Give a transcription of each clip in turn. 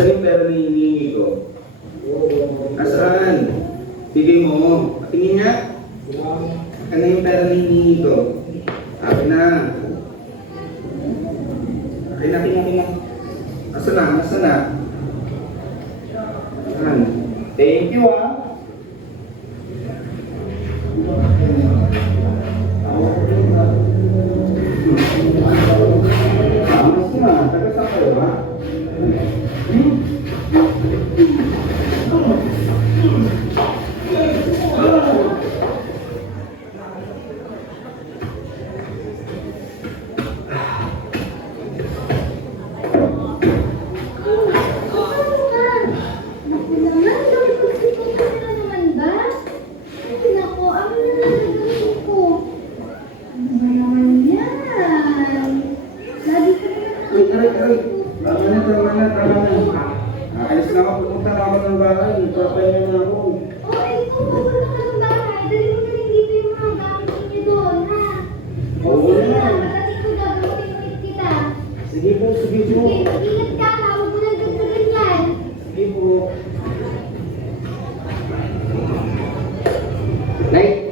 Asan yung pera na hinihingi ko? Nasaan? Bigay mo. Patingin nga. Ano yung pera na hinihingi ko? Akin na. Akin na. Nasaan na? Nasaan na? Ayan. Thank you ah. Amas na. Taga sa kayo ha? Aray. Tama na. Alis na ako. Pupunta na ako ng bahay. Papahinga na ako. Oo na. Sige po. Ingat ka, huwag mo lang gagawin yan. Sige po. Nay!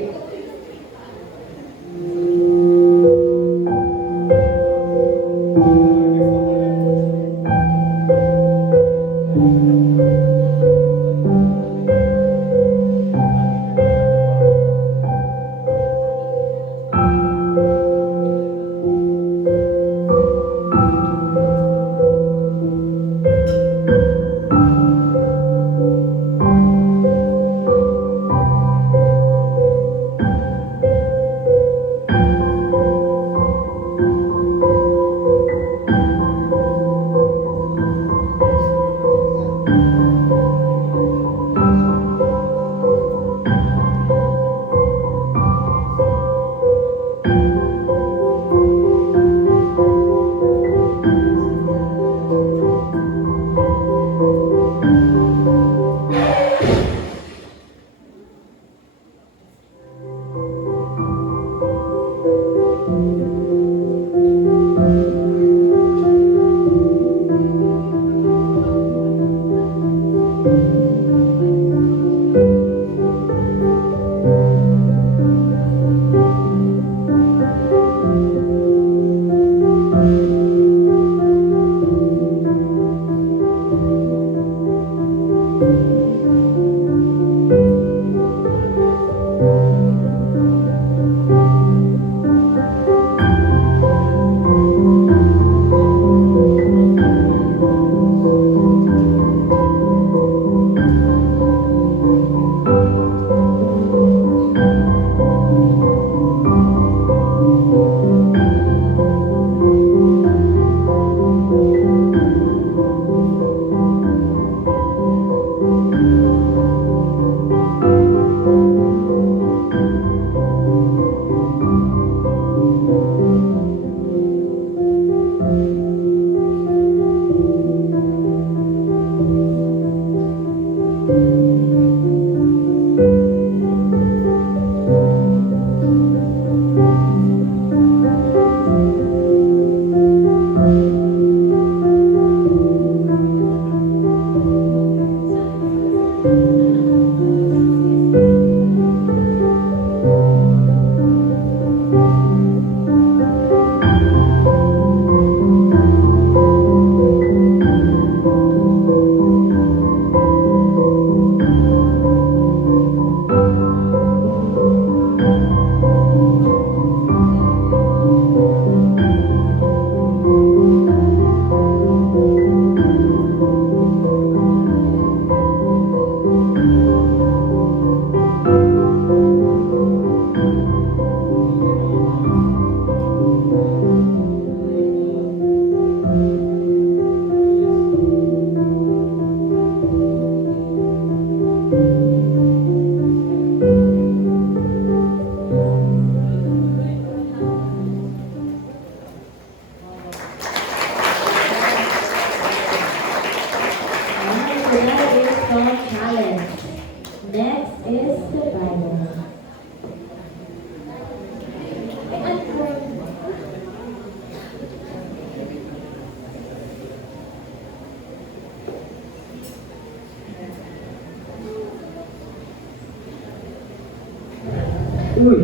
Uy!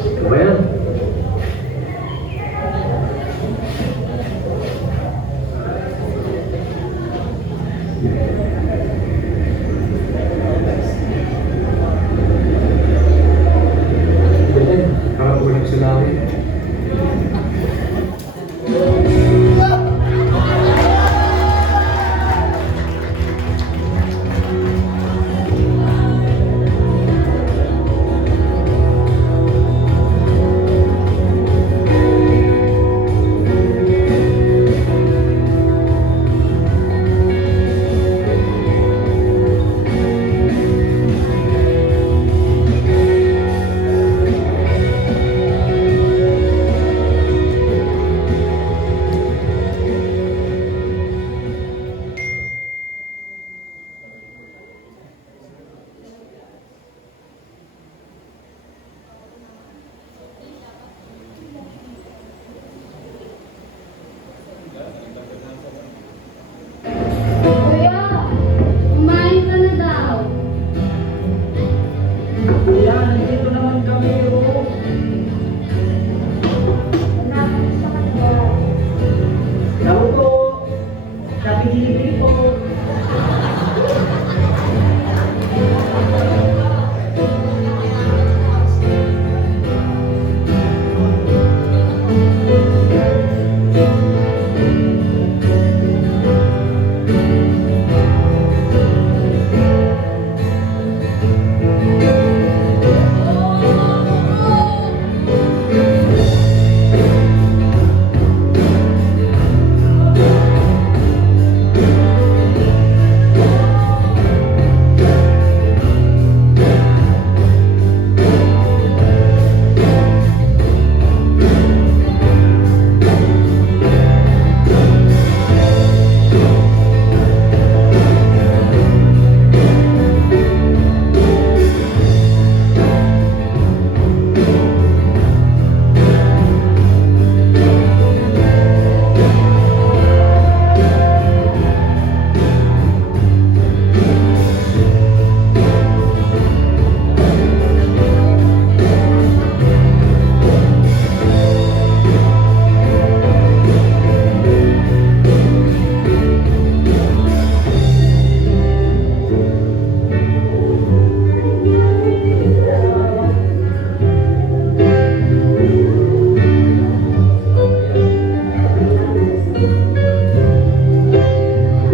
Ano ba yan? Galing, nakatulog sila akin. Kuya, kumain ka na daw. Kuya, nandito naman kami, oh. Anak, gusto ka na ba? Tao po. Sabi delivery po.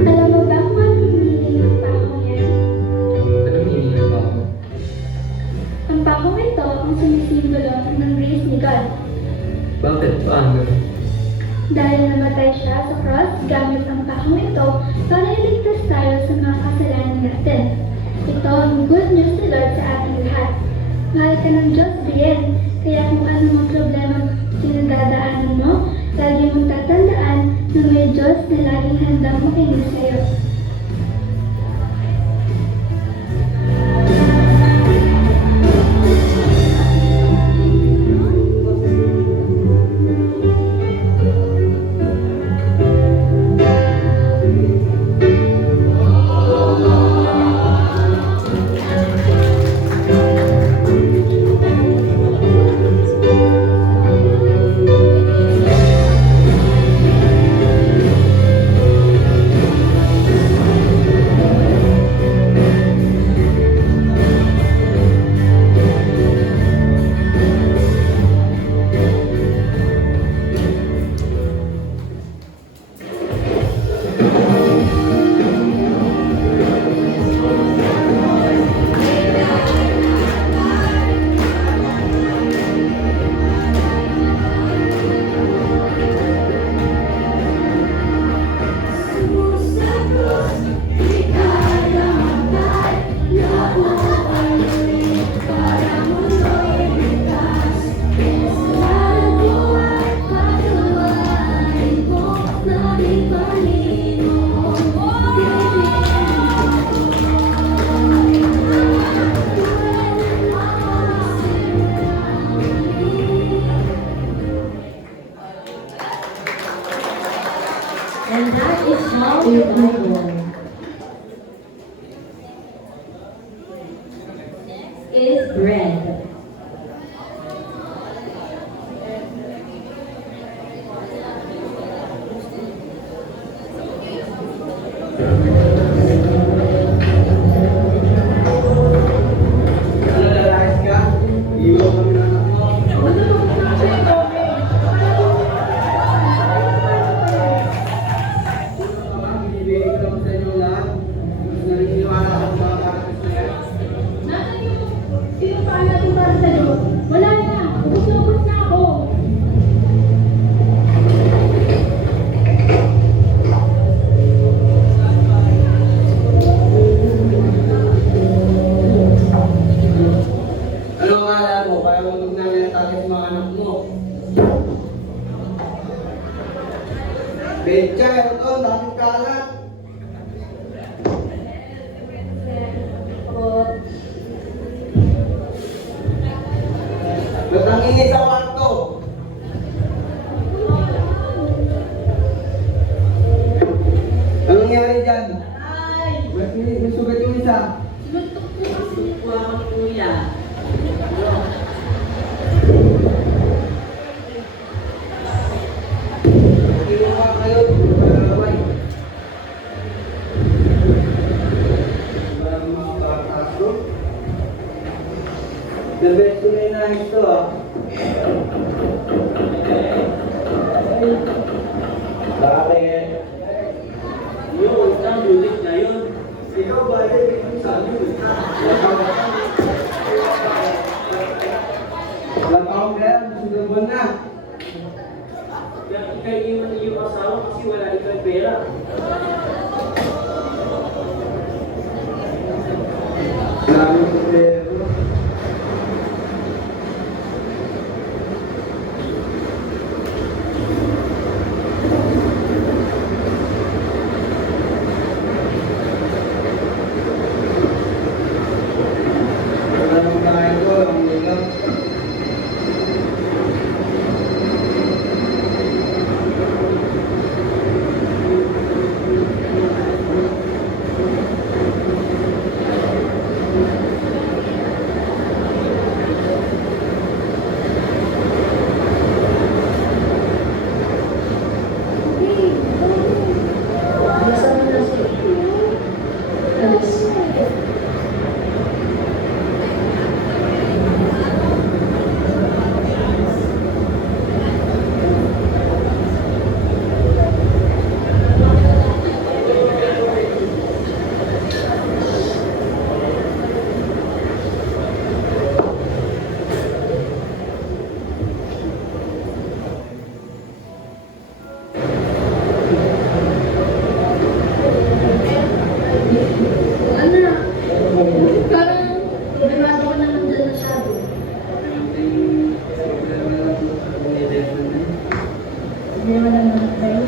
Alam mo ba kung ano meaning ng pakong yan? Ano hinihingi ba ako? Ang pakong ito ang sumisimbolo ng grace ni God. Bakit? Paano ganun? Dahil namatay siya sa cross gamit ang pakong ito para iligtas tayo sa mga kasalanan natin. Ito ang good news ni Lord sa ating lahat. Mahal ka ng Diyos, Brian. Kaya kung ano mga problema sinadadaanan mo, lagi mong tatandaan na may Diyos na laging handang makinig sa'yo. And that is how the Bible is Betcha, ito, daming kalat. Ba't ang ingay sa kwarto? Anong nangyari dyan? Ay! Ba't may sugat yung isa? Sinuntok po kasi po ang kuya. Kinuha kayo, malalaway. Para mga kakaso. The best ko na inahit to ah. Bakit? Yun, ang ulit na yun. Ikaw ba yung sabi mo? Ilang taon kaya? Sundan buwan na. Kaya ikaiwan niyo yung asawa kasi wala ikang pera. Marami ko pero. Wala nang kain ko, ang hirap. Parang problemado ka naman dyan masyado. Hindi naman naman tayo.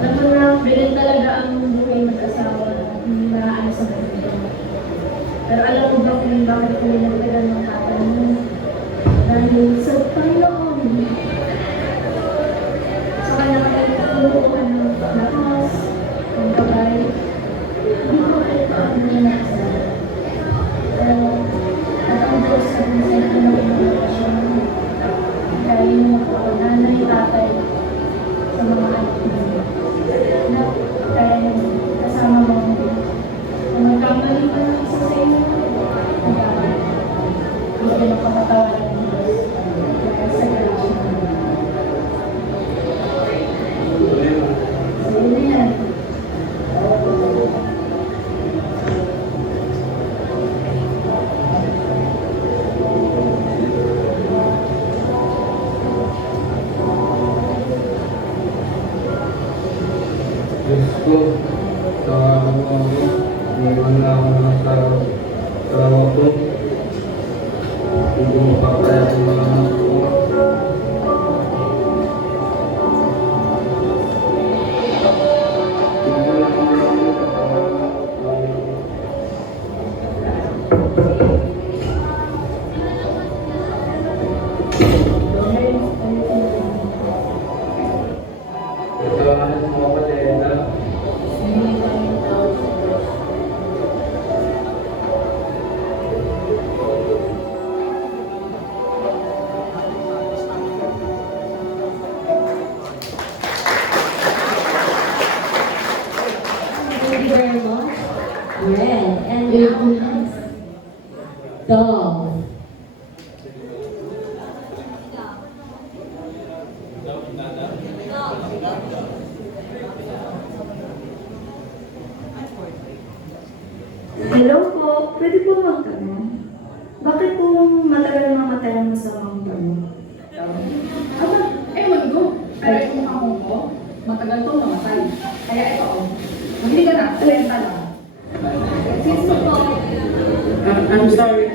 Naman na, bilhin talaga ang buhay mag-asawa. Hindi maaano sa mundo. Pero alam mo ba kung bakit ko nilagdagan ng kapal mo? Dahil sa Panginoon. Sa kanya ka tayo tutulungan ng lakas, ng gabay. Hindi ko ito ang ninasa. Pero, at ang Diyos sa mga ng relasyon mo. Kaya yung mga nanay, tatay, sa mga anak mo. Na, kaya yung kasama mo ang Diyos. Kung nagkamali ka ng isa sa inyo, hindi ka napakatawaran ng Diyos. Kaya sa relasyon mo. So, yun yan. Diyos ko, tawagan mo ako. Iwan na ako ng trabaho ko. Hindi mo pa kaya sa mga anak ko. Tawagan mo ako, Leda. Thank you very much. Red. And now next, Dove. Hello po, pwede po magtanong? Bakit po matagal mamatay ang masamang tanong? Ewan ko. Pero itong among ko, matagal ko namatay. Kaya ito, hindi ka na, 30 lang. Since ko, I'm sorry.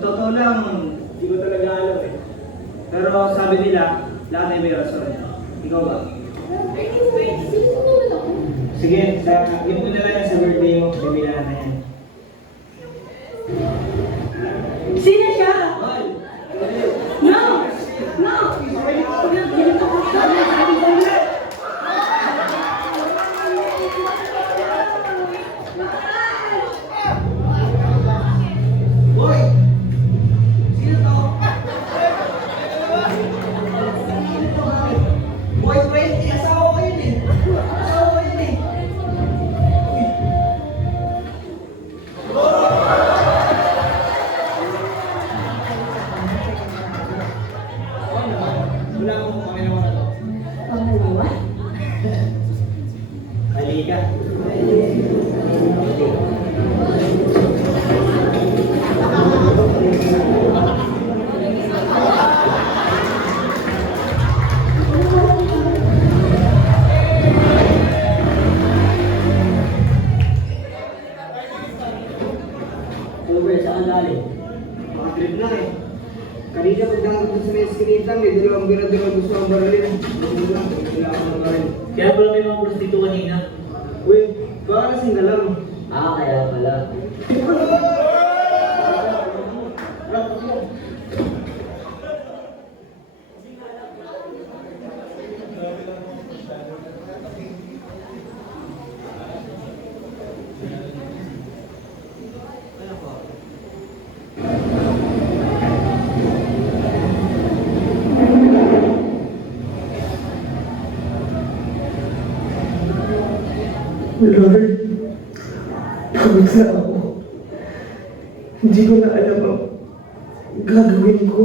totoo lang, Hindi ko talaga alam eh. pero sabi nila, lahat ay may rason. Ikaw ba? Sige, ipon na lang yan sa birthday mo. Bibila na yan. Sino siya? Hoy! No! No! Ganito ko siya. Hoy! Sino to? Boyfriend, asawa ko yun eh. Asawa ko yun eh. Wala akong panginawa na to. Pangalawa? Halika. Over, saan galing? Makatrip lang eh. Kanina pagdating ko sa may eskinita, may dalawang bira-dalawa gusto ang baralin. Wala akong nagarin. Kaya pala may mga pulis dito kanina. Uy, baka kasing ka lang. Kaya pala. Lord, pagod na ako. Hindi ko na alam ang gagawin ko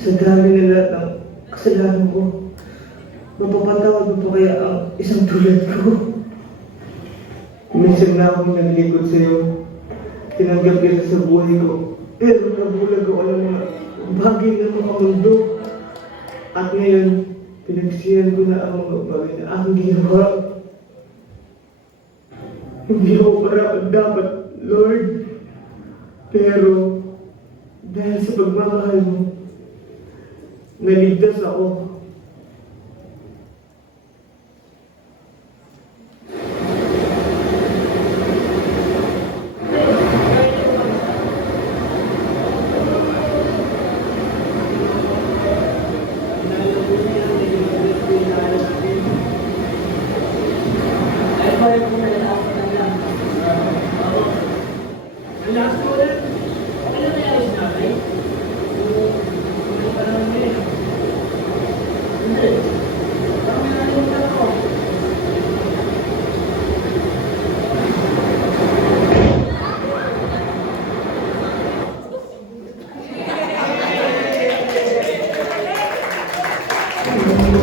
sa dami na lahat ng kasalanan ko. Mapapatawad mo pa kaya ang isang tulad ko? Minsan na akong naglingkod sa'yo. Tinanggap kita sa buhay ko. Pero nabulag ako ng mga bagay na mga mundo. At ngayon, pinagsisihan ko na ang mga bagay na aking ginawa. Hindi ako marapat dapat, Lord. Pero, dahil sa pagmamahal mo, naligtas ako.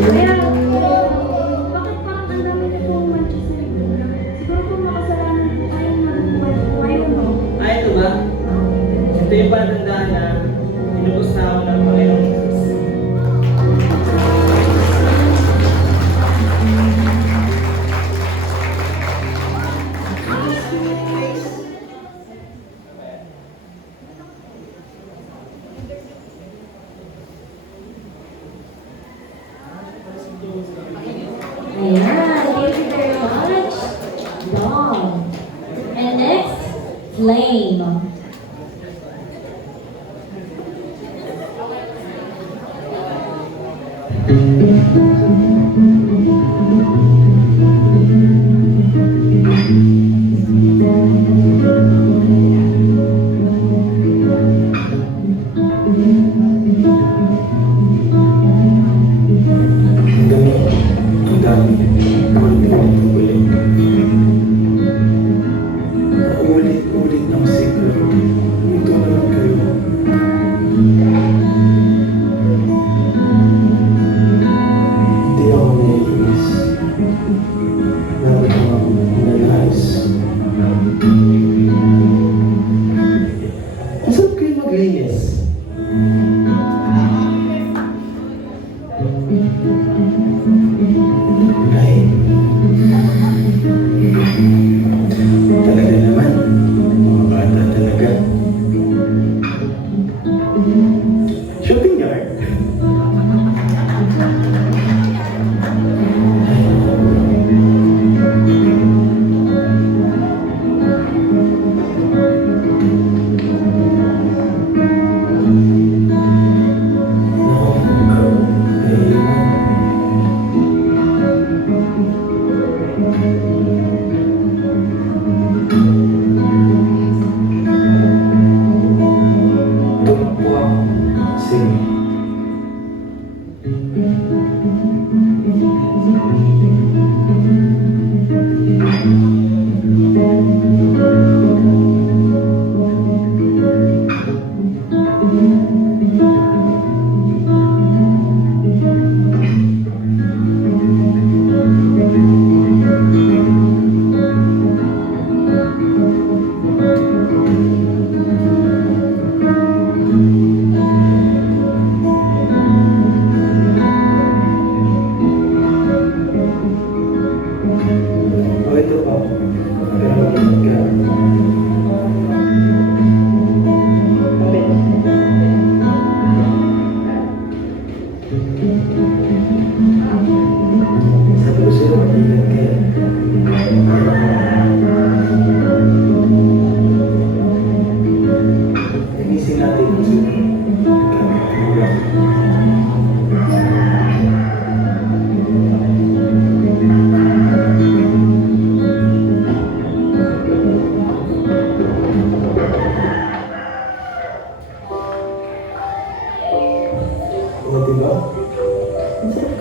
Kaya, bakit parang ang dami na pong matches sa likod? Siguro po makasalanan po kayo ngayon, no? Ito ba? Ito yung patandaan na inubos na ako ng Panginoong Jesus. Ayan, thank you very much. Dom. And next, Flame. Ang dami. Ulit ng siglo. Ito na lang kayo. Hindi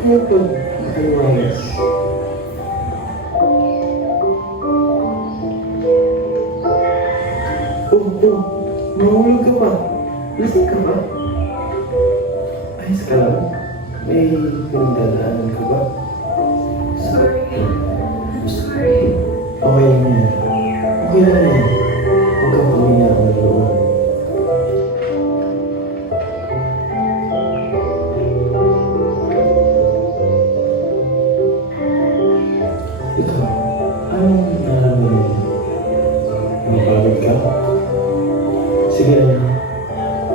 kaya pag nakaliwayas? Oh, mahulog ka pa. Lasing ka ba? Ayos ka lang. May pinagdadaanan ka ba? Sorry. I'm sorry. Okay lang yan. Okay lang yan. Huwag kang umiyak ng loob. Ikaw, anong nararamdaman mo? Napagod ka? Sige lang.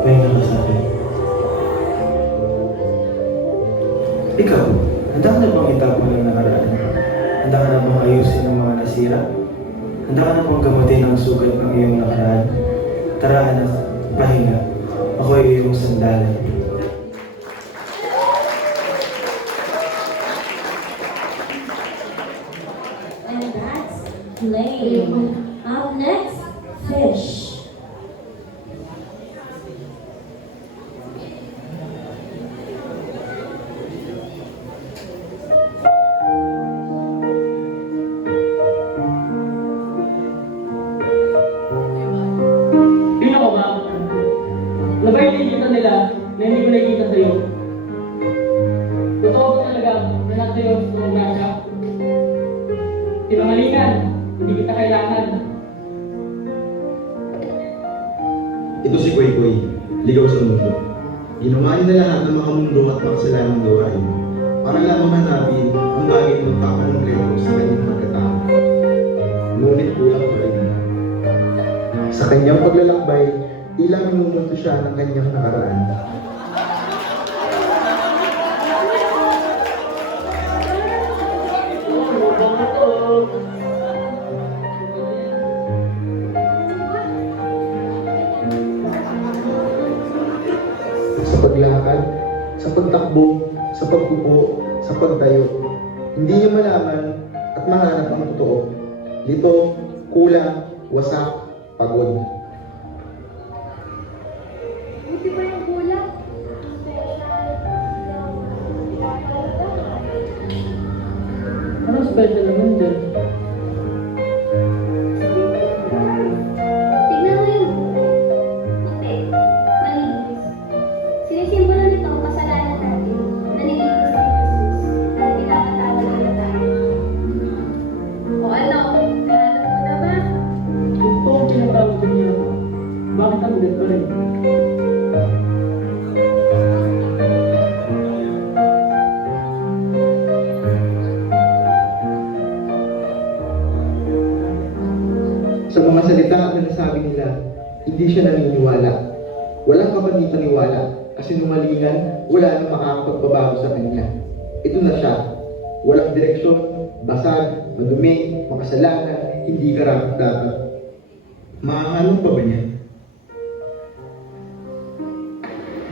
Pahinga ka sa akin. Ikaw, handa ka na bang itapon ng nakaraan? Handa ka na bang ayusin ang mga nasira? Handa ka na bang gamutin ang sugat ng iyong nakaraan? Tara anak, pahinga. Ako ay iyong sandalan. And that's play. Up next, fish. Sino ko ba? Ano ba yung nakikita nila na hindi ko nakikita sa'yo? Totoo ba talaga na nasa iyo ang nasa? Sinungalingan, hindi kita kailangan. Ito si Koy Koy, ligaw sa mundo. Ginawa niya na lahat ng makamundong at makasalanang gawain para lamang hanapin ang bagay ng magkakamunkreto sa kanyang pagkatao. Ngunit kulang pa rin. Sa kanyang paglalakbay, tila minumundo siya ng kanyang nakaraan. Sa paglakad, sa pagtakbo, sa pagpupo, sa pagtayo, hindi niya malaman at mahanap ang totoo. Lito, kulang, wasak, pagod. Buti pa yung kulang. Anong special naman dyan? Tignan mo yun. Puti. Malinis. Sinisimbolo nito ang kasalanan natin na nililigtas ni Jesus dahil pinapatawad nila tayo. O ano? Nahanap mo na ba? Ito ang pinatawag ko niya. Bakit ang ulit pa rin? Sa mga salita na nasabi nila, hindi siya naniniwala. Walang kapatid-paniwala kasi numalingan, wala nang makakapagbabago sa kanya. Ito na siya. Walang direksyon, basag, madumi, makasalanan, hindi karapat-dapat. Maahalong pa ba niya?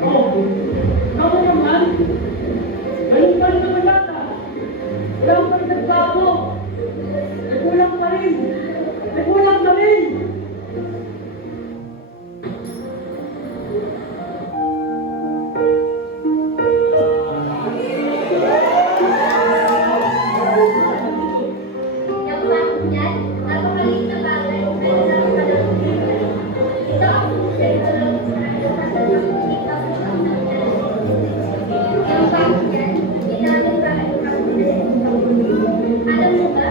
Oo. Ako naman. Ganun pa rin naman yata. Wala pa rin nagbago. Nagkulang pa rin. Nagkulang pa rin. Yung bakit yan, napakaliit na bagay na nasa panahon dito. Ito ang sumusunod lang sa kanyang kasalang ikaw ang nangyari. Yung bakit yan, ginamit pa ang alam mo ba?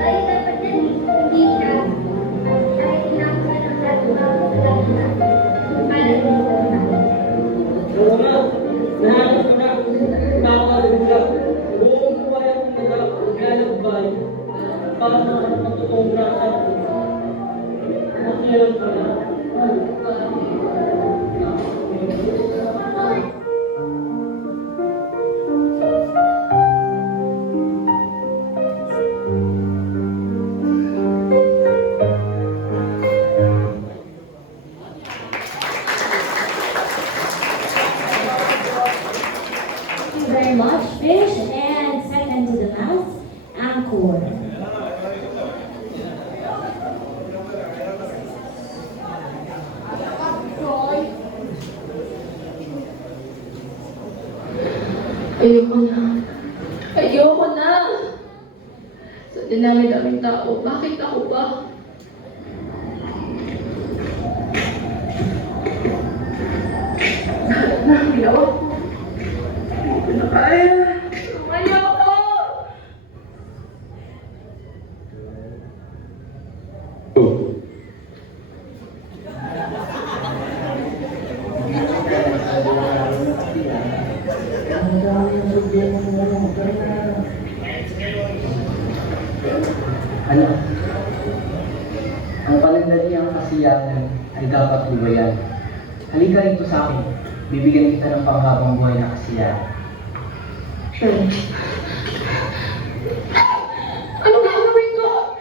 Tayo dapat yan, hindi siya. Dahil ginamit ng lahat ng mga kasalanan natin. Para dito na. Oo nga. Nahanap ko na. Nakakalimutan. Buong buhay akong naglalakbay. Para naman ang totoong grasa ko. Masayang ka na. Thank you very much, fish. And second to the mouth, anchor. Ayoko na. Ayoko na. Sa dinami-daming tao, bakit ako ba? Ayoko. Hindi ko na kaya. Ayoko! Anak, ang palandaliang kasiyahan ay dapat lubayan. Halika rito sa akin. Bibigyan kita ng panghabang buhay na kasiyahan. Ano gagawin ko?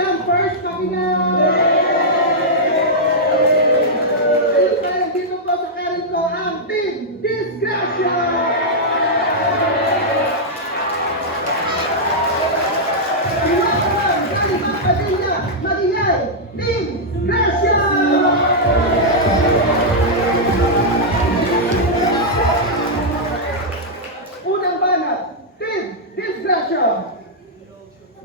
Come first, pakinggan! Tayo dito po sa karin ko ang Team Disgrasya! Pinakaman, galing ang Padilla, magingay, Team Disgrasya! Unang banat, Team Disgrasya!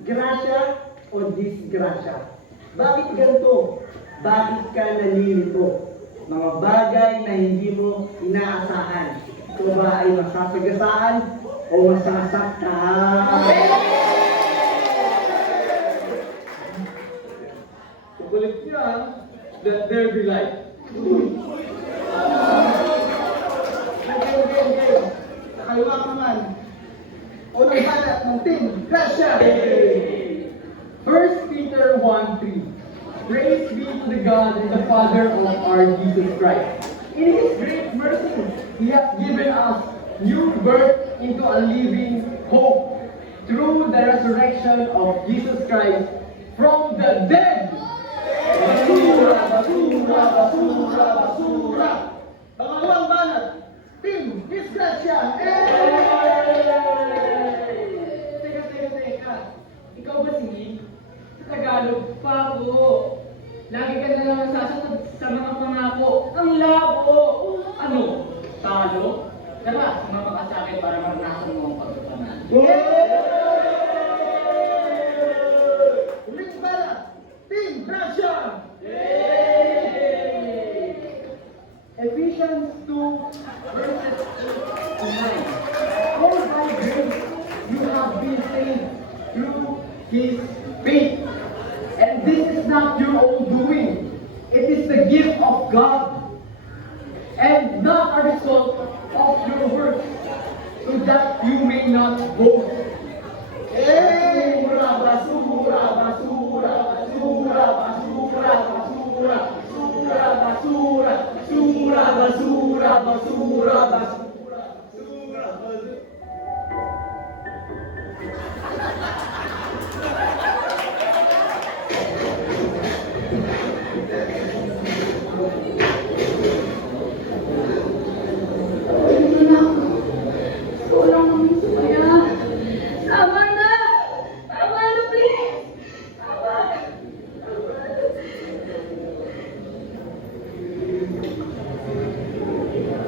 Grasya o disgrasya? Bakit ganito? Bakit ka nalilito? Mga bagay na hindi mo inaasahan. Ito ba ay masasagasaan o masasaktan? Kukulit niya, let there be light. Okay. Nakaliwa ka naman. Unang banat ng Team Grasya! 1 Peter 1:3. Praise be to the God and the Father of our Jesus Christ. In His great mercy, He has given us new birth into a living hope through the resurrection of Jesus Christ from the dead. Basura, basura, basura, basura. Pangalawang banat, Team Disgrasya. Teka. Ikaw ba si Nick? Tagalog pa ako. Lagi ka na naman sasagot sa mga pangako. Ang labo! Ano? Talo? Tara, sumama ka sa akin para maranasan mo ang pagkapanan. Ulit pala! Team Grasya! Ephesians 2 verses 8 to 9. For by grace you have been saved through His faith. And this is not your own doing. It is the gift of God. And not a result of your works, so that you may not boast. Basura, basura, basura, basura, basura, basura, basura, basura, basura, basura, basura, basura.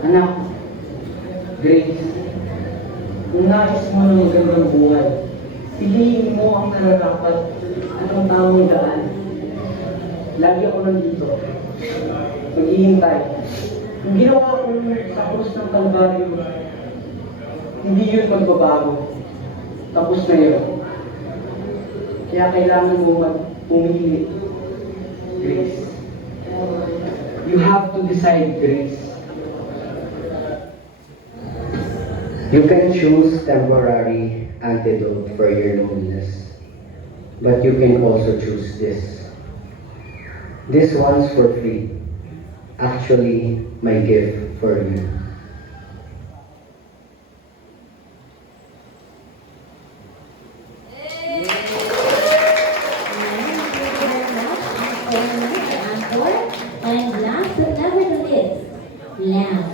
Anak, Grace, kung nais mo ng magandang buhay, piliin mo ang nararapat at ang tamang daan. Lagi ako nandito. Maghihintay. Kung ginawa ko sa krus ng Kalbaryo, hindi yun magbabago. Tapos na yun. Kaya kailangan mo pumili, Grace. You have to decide, Grace. You can choose temporary antidote for your loneliness, but you can also choose this. This one's for free. Actually, my gift for you. owner, the anchor, and last but never the least, Lamb.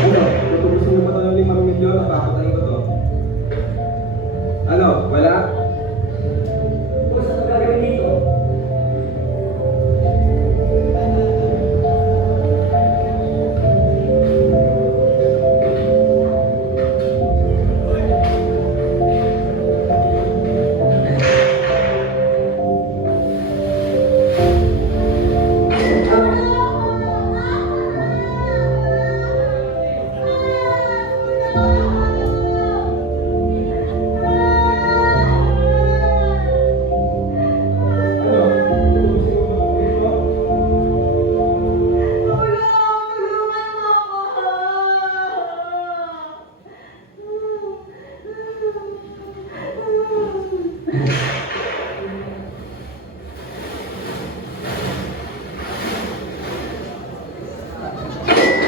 Ano? Tutubusin na ba tayo ng 5 milyon? Napapatayin ko to. Ano? Wala? Boss, ano gagawin dito? Ano?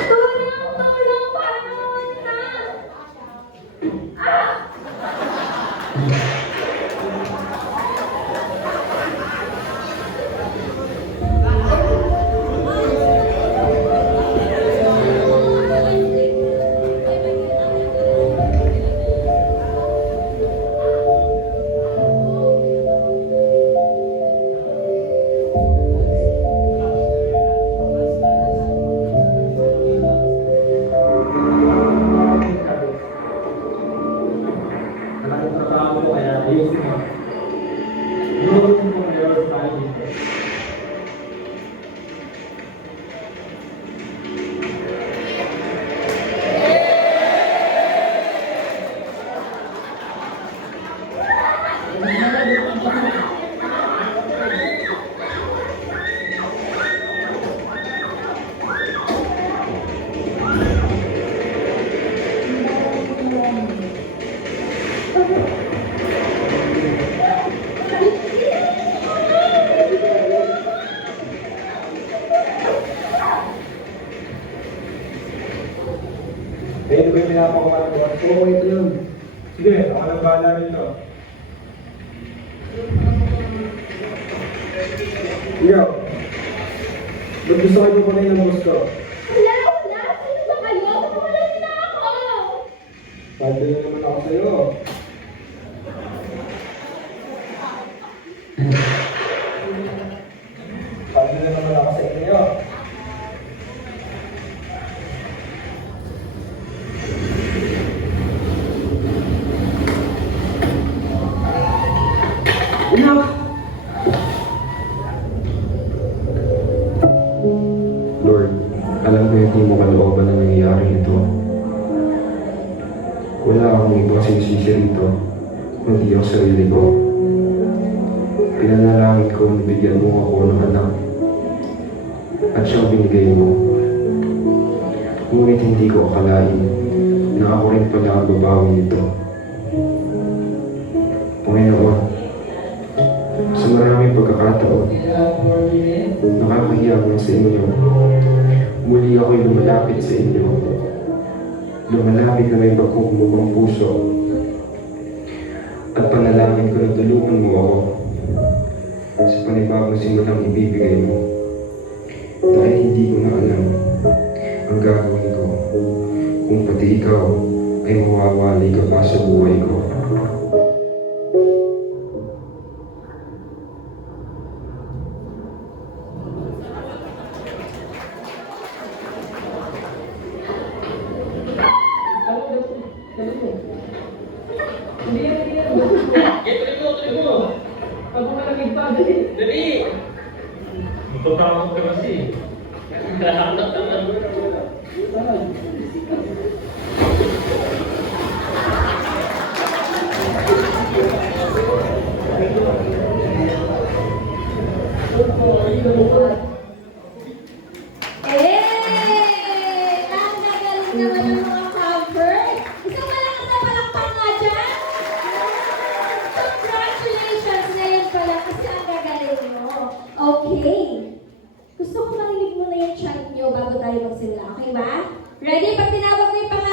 Tutubusin mo ba ito? Malaking trabaho ko kaya ayusin mo. Inuusin mo ang error tayo dito. Ito ba yung pinapakaman ko? Oo, ito yun. Sige, ako lang bahala rito. Ikaw, ba't gusto kayo pupunay ng boss ko? Wala! Sino ba kayo? Wala na ako! Sabi na naman ako sa'yo. Sabi na naman ako sa inyo. Lord, alam ko hindi mo kalooban na nangyayari ito. Wala akong ibang sinisisi rito, kundi ang sarili ko. Pinanalangin ko na bigyan mo ako ng anak at siyang binigay mo. Ngunit hindi ko akalain na ako rin pala ang babawi nito. Panginoon, sa maraming pagkakataon, nakakahiya lang sa inyo. Muli ako'y lumalapit sa inyo. Lumalapit na may pagkukumukang puso. At panalangin ko na tulungan mo ako sa panibagong simulang ibibigay mo. Dahil hindi ko na alam ang gagawin ko kung pati ikaw ay mawawali ka pa sa buhay ko. Tuloy mo. Pag malamig pa, dali. Dali! Tutawag ka kasi. Ang gagaling naman ng mga comfort. Isang malakas na palakpak nga dyan. Congratulations ngayon pala kasi ang gagaling mo. Okay. Gusto ko marinig mo na yung chant nyo bago tayo magsimula. Okay ba? Ready? Pag tinawag mo yung pangalan